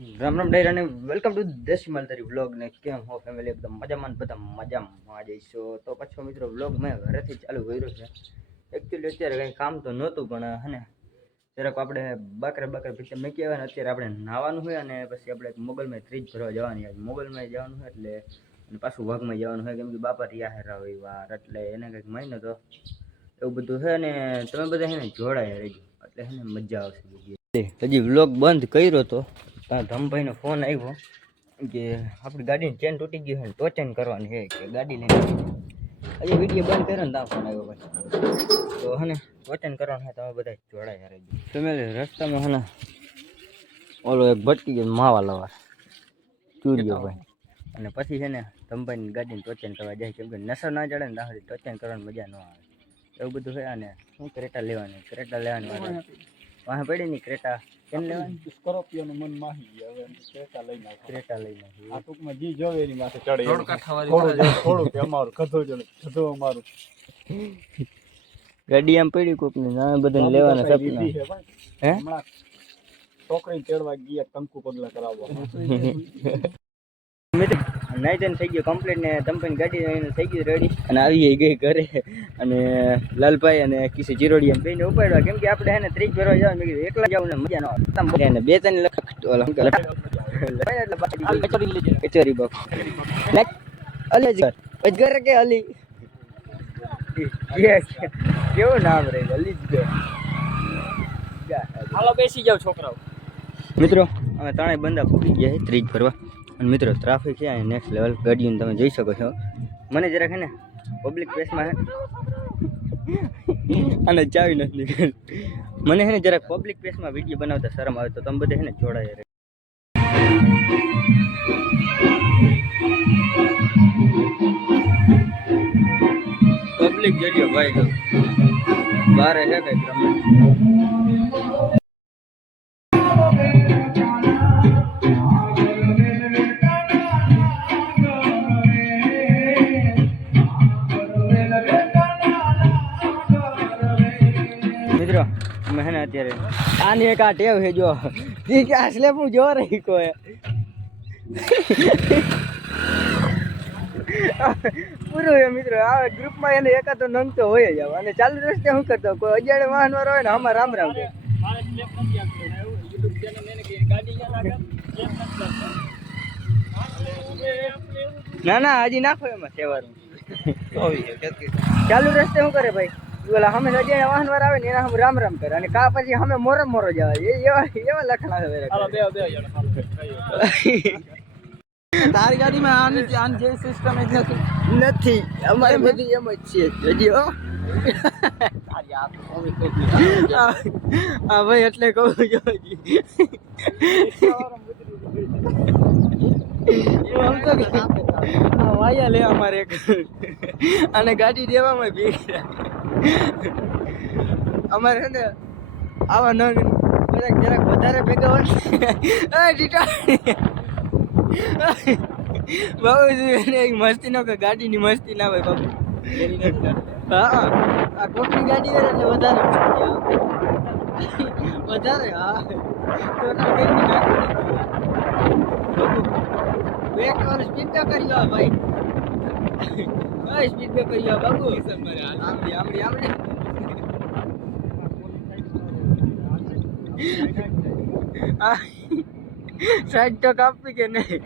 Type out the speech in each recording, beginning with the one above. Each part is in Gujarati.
રામ રામ ડાયરા ને વેલકમ ટુ દેશી માલધારી વ્લોગ ને કેમ હો ફેમિલી એકદમ મજામાં બધા મજામાં જઈશો તો પાછો મિત્રો વ્લોગ મેં ઘરેથી ચાલુ કર્યો છે એકચ્યુઅલી અત્યારે કંઈ કામ તો નહોતું પણ હે ને જરાક આપણે બાકરા પછી મેં કહેવાય ને અત્યારે આપણે નાવાનું હોય અને પછી આપણે મોબાઈલમાં ફ્રીજ ભરવા જવાની હોય મોબાઈલમાં જવાનું હોય એટલે અને પાછું વાઘમાં જવાનું હોય કેમ કે બાપા રહ્યા હેરા હોય વાર એટલે એને કંઈક મહિનો તો એવું બધું છે ને તમે બધા હે ને જોડાયા રહેજો એટલે હે ને મજા આવશે બધી હજી વ્લોગ બંધ કર્યો તો ધમભાઈનો ફોન આવ્યો કે આપણી ગાડીની ચેન તૂટી ગઈ છે ને ટોચન કરવાની છે કે ગાડી લઈને હજી વિડીયો બંધ કર્યો ને ત્યાં ફોન આવ્યો ભાઈ તો હે ને ટોચન કરવાનું છે તમે બધા જોડાયા રહેજો તમે રસ્તામાં હે ને ઓલો એક ભટકી ગયો માવા લવાર ચૂર્યો ભાઈ અને પછી છે ને ધમભાઈની ગાડીને ટોચન કરવા જાય કેમ કે નશો ના ચડે ને ત્યાં સુધી ટોચન કરવાની મજા ન આવે એવું બધું છે અને શું ક્રેટા લેવાની વાહ પડી ની ક્રેટા કેમ લેવાની સ્કોર્પિયોનું મન માહી ગયા હવે ક્રેટા લઈને આ ટૂંકમાં જી જોવે એની માથે ચડે થોડું કે અમારું કધો અમારું ગાડી આમ પડી કોકની ના બધાને લેવાના સપના હે હમણાં છોકરી ચડવા ગયા કંકુ પગલા કરાવવા નાઈટન થઈ ગયો કમ્પ્લીટ ને ધમભાઈની ગાડી થઈ ગયું રેડી અને આવી ગઈ ઘરે અને લાલભાઈ અને કિસી જીરોડી એમ બેને ઉપાડવા કેમ કે આપણે એને ત્રીજ ભરવા જવાનું મેં કીધું એકલા જવું ને મજા ન આવે ને બે ત્રણ કચોરી બાપુ અજગર કે અલી કેવું નામ રહે અલી હાલો બેસી જાવ છોકરાઓ મિત્રો અમે ત્રણેય બંદા ફૂટી ગયા છે ત્રીજ ભરવા અને મિત્રો ટ્રાફિક છે અહીં નેક્સ્ટ લેવલ ગાડીઓને તમે જોઈ શકો છો મને જરાક હે ને પબ્લિક પ્લેસમાં હે અને ચાવી નથી નીકળી મને હે ને જરાક પબ્લિક પ્લેસમાં વિડીયો બનાવતા શરમ આવે તો તમે બધા હે ને જોડાય રહે પબ્લિક જોજો ભાઈ તો બારે હે કઈ ક્રમ મેં અત્યારે આની એક આ ટેવ છે જો કે આસલે હું જો રહી કોઈ પૂરું છે મિત્રો આ ગ્રુપમાં એને એકાદો નંગ તો હોય જ અને ચાલુ રસ્તે શું કરતો કોઈ અજાણે વાહન વાળો હોય ને આમાં રામ રામ કે ના હજી નાખો એમાં સેવાનું ચાલુ રસ્તે શું કરે ભાઈ ઓલા અમે અજાણે વાહન વાર આવે ને એના હમ રામ રામ કરે અને કા પછી અમે મોરો જવાય એવા લખણા તારી ગાડીમાં આન જે સિસ્ટમ નથી અમારે બધી એમ જ છે હજી હા ભાઈ એટલે કહું છું વાયા લે અમારે અને ગાડી દેવામાં ભી અમારે છે ને આવા નંગ જરાક વધારે ભેગા હોય બાબુ મસ્તી નો કે ગાડીની મસ્તી ના હોય બાબુ હા આ કોકની ગાડી હોય એટલે વધારે હા બ્રેક और स्पीड पे करियो भाई स्पीड पे करियो बाबू आमड़ी સાઈડ તો કાપી કે નહીં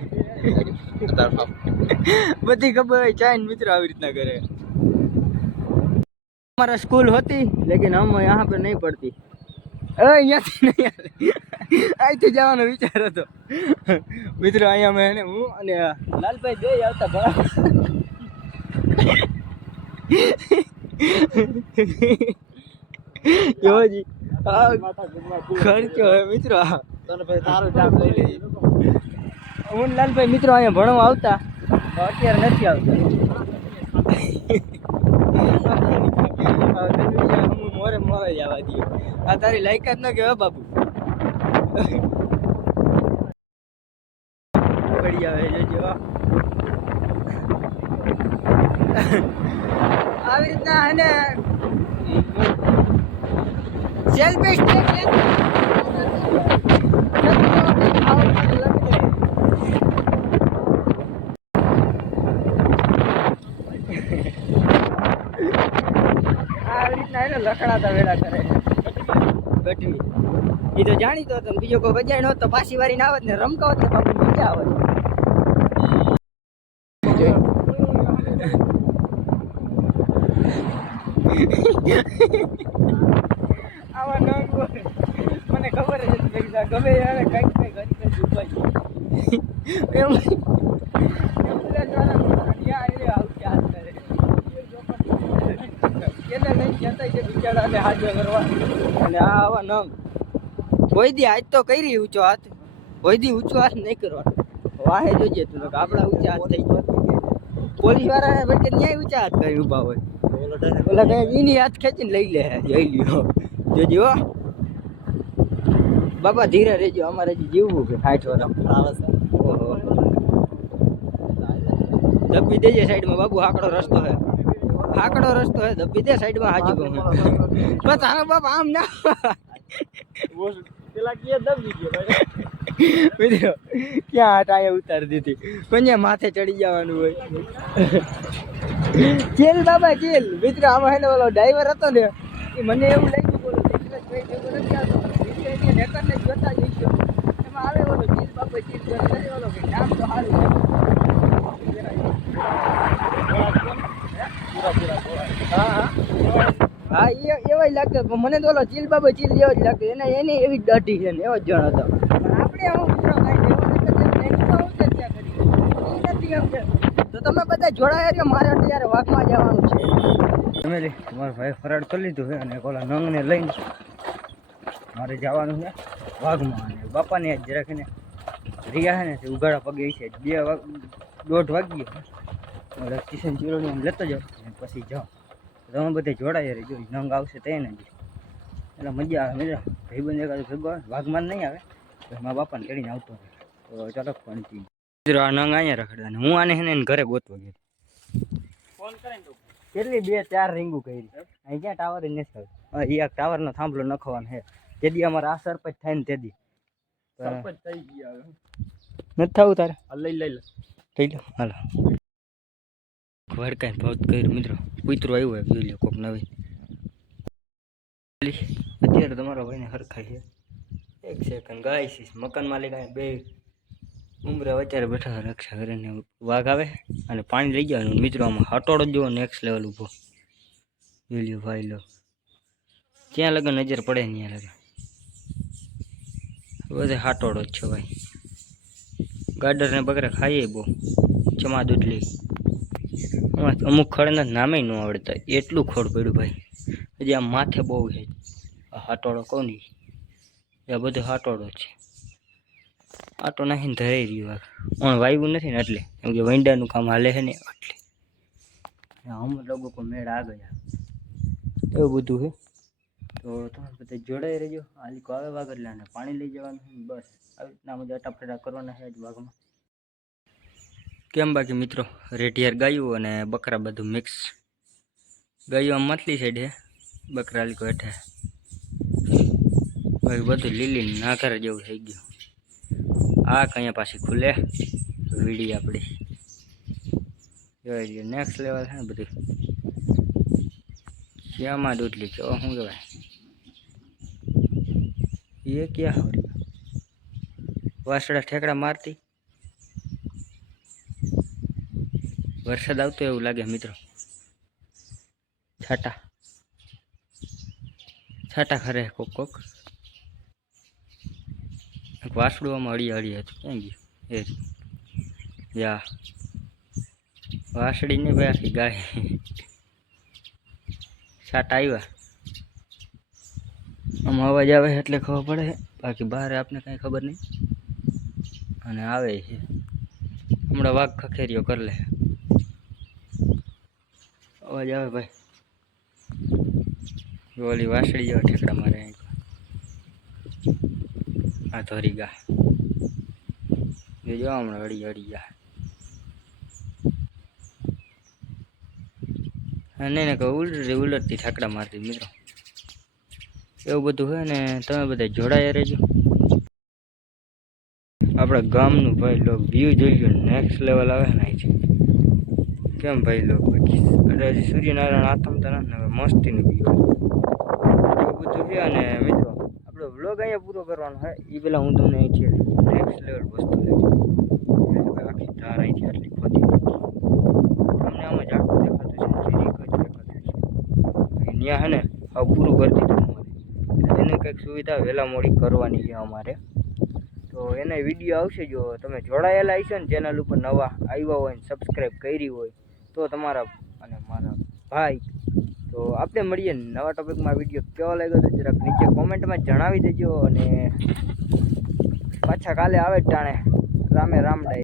બધી ખબર હોય ચાઇન મિત્રો આવી રીતના કરે हमारा स्कूल होती लेकिन हम यहाँ पे नहीं पढ़ती અહીંયાથી નહીં અહીંથી જવાનો વિચાર હતો મિત્રો અહીંયા મેં હું અને લાલભાઈ બે આવતા ભણા યોજી ખર્ચો હે મિત્રો તારું જામ લઈ લેજે હું લાલભાઈ મિત્રો અહીંયા ભણવા આવતા અત્યારે નથી આવતા મોરે જવા દઈએ આ તારી લાયકાત ન કહેવાય બાબુ પડી આવે જોજો આવી રીતના અને સેલ્ફી સ્ટેક તણાતા વેળા કરે ગઢવી એ તો જાણીતો હતો ને બીજો કોઈ વજાણ હોત તો પાછી વારી ના આવત ને રમકાવત ને બાપુ મજા આવત આવા નંગ મને ખબર જ હતી ગમે યાર કઈક કઈક હરી ઉપાય એમ બિચારાને હાજર કરવા અને આવા નંગ કોઈ દી આજ તો કરી ઊંચો હાથ કોઈ દી ઊંચો હાથ નહીં કરવાનો વાહે જોજે તું આપડા ઊંચા હાથ થઈ ગયો પોલીસ વાળા ભાઈ ન્યાય ઊંચા હાથ કરી ઉભા હોય ઓલા કઈ એની હાથ ખેંચીને લઈ લે જઈ લ્યો જોજો હો બાપા ધીરે રહેજો અમારે હજી જીવવું છે 60 વર્ષ દબી દેજે સાઈડમાં બાબુ આકડો રસ્તો હે દબી દે સાઈડમાં હાજી ગયો બસ તારા બાપ આમ ના પેલા કે દબી ગયો મિત્રો ક્યાં હટાયા ઉતારી દીધી કોને માથે ચડી જવાનું હોય ચેલ બાબા ચેલ મિત્રો આમાં એને ઓલો ડ્રાઈવર હતો ને એ મને એવું લાગ્યું બોલો ભાઈ ભેગો નથી આવતો એટલે નેકરને જોતા જઈશું એમાં આવે ઓલો ચીલ બાબા ચીલ કરે ઓલો કે નામ તો સારું હા એવા લાગતો મને તો ઓલો ચીલ બાબા ચીલ જેવો જ લાગતો એને એવી દાઢી છે ને એવો જ જણ હતો આપણે આવું પૂરો તો તમે બધા જોડાયા રહ્યો મારે અત્યારે વાઘમાં જવાનું છે ફેમિલી તમારો ભાઈ ફરાળ કરી લીધું છે અને ઓલા નંગને લઈને મારે જવાનું છે વાઘમાં અને બાપાને આજ જરાક ને રિયા છે ને તે ઉઘાડા પગે છે 1:30 વાગી ગયો ઓલા કિશન ચીરોની આમ લેતો જાઓ પછી જાઓ તમે બધે જોડાયા રહેજો નંગ આવશે તે ને એટલે મજા આવે મજા ભાઈબંધ એકાદ ભેગો વાઘમાં નહીં આવે તો મારા બાપાને ચડીને આવતો રહે તો ચાલો ફોનથી મિત્રો આ નંગ અહીંયા રખડતા ને હું આને છે ને ઘરે ગોતવા ગયો ફોન કરીને કેટલી 2-4 રીંગું કરી અહીં ક્યાં ટાવર જ નથી એ એક ટાવરનો થાંભલો નખવાનો છે તેદી અમારે આ સરપંચ થાય ને તેદી સરપંચ થઈ ગયા નથી થવું તારે લઈ લે હાલો વડકાઈને ભાવ કર્યું મિત્રો કૂતરું આવ્યું હોય જોઈ લો કોક નવી અત્યારે તમારો ભાઈને હરખાય છે એક સેકન્ડ ગાય છે મકાન માલિક બે ઉમરે અત્યારે બેઠા રક્ષા કરીને વાઘ આવે અને પાણી લઈ જવાનું મિત્રો આમાં હટોળો જેવો નેક્સ્ટ લેવલ ઊભો જોઈ લો ભાઈ લો ત્યાં લગન નજર પડે ને ત્યાં લગન બધે હાટોળો જ છે ભાઈ ગાડરને બકરે ખાઈએ બહુ ચમા દૂધલી અમુક ખડના નામે ન આવડતા એટલું ખોડ પડ્યું ભાઈ હજી આમ માથે બહુ છે આ હાટોળો કોની આ બધો હાટોળો છે આટો નાખીને ધરાઈ રહ્યું પણ વાયવું નથી ને એટલે કેમ કે વૈંડાનું કામ હાલે છે ને એટલે હમ લોકો કોઈ મેળ આ ગયા એવું બધું છે તો તમે બધા જોડાઈ રહેજો આ લીકો આવે વાઘ એટલે આને પાણી લઈ જવાનું બસ આવી રીતના મજા અટાફટા કરવાના છે જ વાઘમાં કેમ બાકી મિત્રો રેઢિયાર ગાયું અને બકરા બધું મિક્સ ગાયું આમ મતલી સાઈડ છે બકરા લીકો હેઠે બધું લીલી ના કરે જેવું થઈ ગયું આ કઅહીંયા પાછી ખુલે વીડી આપણી જોઈ નેક્સ્ટ લેવલ છે ને બધું ક્યાંમાં દૂધલી કે શું કહેવાય એ ક્યાં હરી વાસડા ઠેકડા મારતી વરસાદ આવતો એવું લાગે મિત્રો છાટા ખરે કોક કોક વાસડું આમાં અડી હતું ક્યાં ગયું એ યા વાસડી ને ભાઈ આખી ગાય છાટા આવ્યા આમ અવાજ આવે એટલે ખબર પડે બાકી બહાર આપને કાંઈ ખબર નહીં અને આવે છે હમણાં વાઘ ખખેરીઓ કરી લે અવાજ આવે ભાઈ ઓલી વાસળી જેવા ઠેકડા મારે આ ધોરી ગા જો હમણાં અડી ગયા અને ને કહું ઉલટથી ઠાકડા મારતી મિત્રો એવું બધું હોય ને તમે બધા જોડાયા રહેજો આપણા ગામનું ભાઈ લોક વ્યૂ જોઈ લો નેક્સ્ટ લેવલ આવે ને છે કેમ ભાઈ લોક બાકી એટલે હજી સૂર્યનારાયણ આથમતા નથી હવે મસ્તીનું વ્યૂ એવું બધું છે. અને મિત્રો આપણો વ્લોગ અહીંયા પૂરો કરવાનો હોય એ પહેલાં હું તમને છે નેક્સ્ટ લેવલ વસ્તુ લઈ આખી ધાર અહીંથી આટલી ખોદી નાખી. તમને આમાં ઝાકું દેખાતું છે, જીરીક જ દેખાતું છે. ત્યાં હે ને હવે પૂરું કરી દીધું અમારે. એની કંઈક સુવિધા વહેલા મોડી કરવાની છે અમારે. તો એના વિડીયો આવશે. જો તમે જોડાયેલા હશો ને ચેનલ ઉપર નવા આવ્યા હોય ને સબસ્ક્રાઈબ કરી હોય તો તમારા અને મારા ભાઈ. તો આપણે મળીએ નવા ટોપિકમાં. વિડીયો કેવો લાગ્યો તો જરાક નીચે કોમેન્ટમાં જણાવી દેજો. અને પાછા કાલે આવે ટાણે રામે રામ ડાય.